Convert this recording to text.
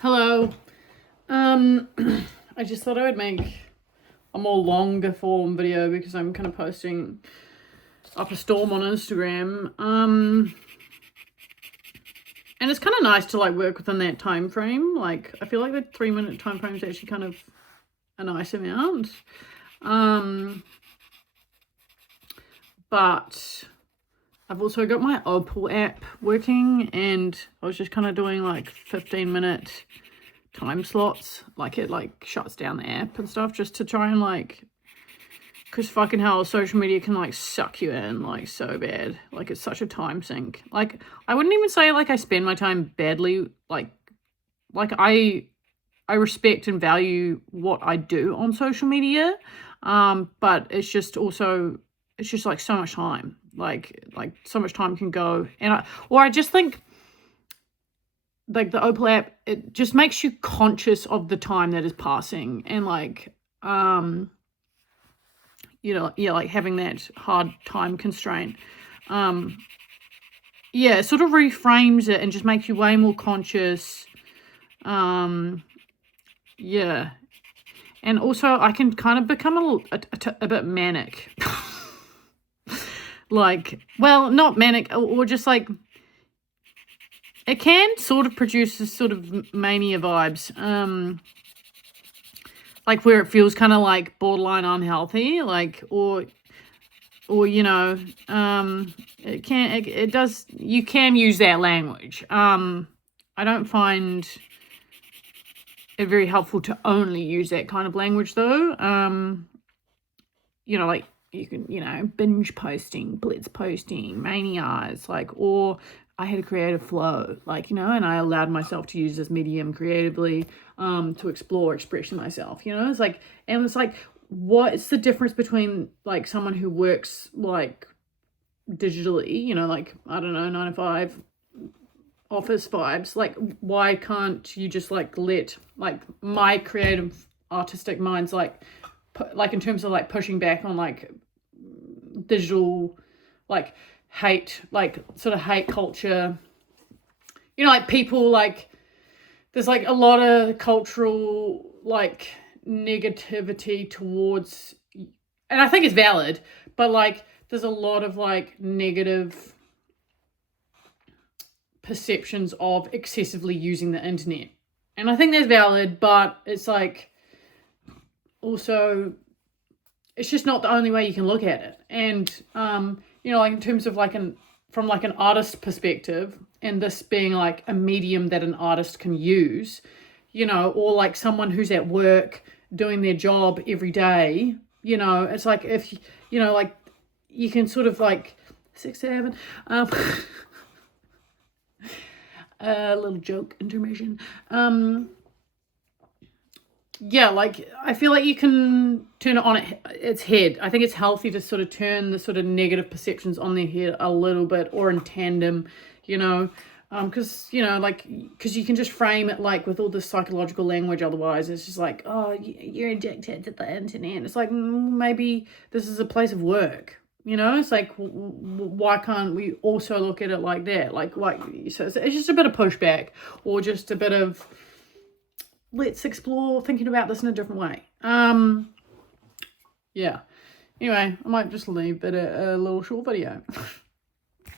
Hello. I just thought I would make a more longer form video because I'm kind of posting up a storm on Instagram. And it's kind of nice to like work within that time frame. Like I feel like the 3-minute time frame is actually kind of a nice amount. But I've also got my Opal app working, and I was just kind of doing like 15-minute time slots. Like it like shuts down the app and stuff just to try and like, because fucking hell, social media can like suck you in like so bad. Like it's such a time sink. Like I wouldn't even say like I spend my time badly. Like I respect and value what I do on social media. But it's just like so much time. Like so much time can go, and I just think like the Opal app, it just makes you conscious of the time that is passing, and like like having that hard time constraint. It sort of reframes it and just makes you way more conscious. And also I can kind of become a bit manic. Like, well, not manic, or just like, it can sort of produce this sort of mania vibes. Like where it feels kind of like borderline unhealthy, like, or it does, you can use that language. I don't find it very helpful to only use that kind of language though. Like you can, binge posting, blitz posting, manias, like, or I had a creative flow, like, and I allowed myself to use this medium creatively, to explore, express myself, it's like, and it's like, what's the difference between like someone who works like digitally, like, I don't know, 9 to 5 office vibes, like, why can't you just like let like my creative artistic minds like in terms of like pushing back on like digital like hate, like sort of hate culture, like people, like there's like a lot of cultural like negativity towards, and I think it's valid, but like there's a lot of like negative perceptions of excessively using the internet, and I think that's valid, but it's like also it's just not the only way you can look at it. And like in terms of like from like an artist perspective, and this being like a medium that an artist can use, or like someone who's at work doing their job every day, it's like, if like you can sort of like 6 7 a little joke intermission. Like I feel like you can turn it on its head. I think it's healthy to sort of turn the sort of negative perceptions on their head a little bit, or in tandem, because because you can just frame it like with all this psychological language. Otherwise, it's just like, oh, you're addicted to the internet. It's like, maybe this is a place of work. It's like, why can't we also look at it like that? Like so it's just a bit of pushback, or just a bit of, let's explore thinking about this in a different way. Anyway, I might just leave it a little short video.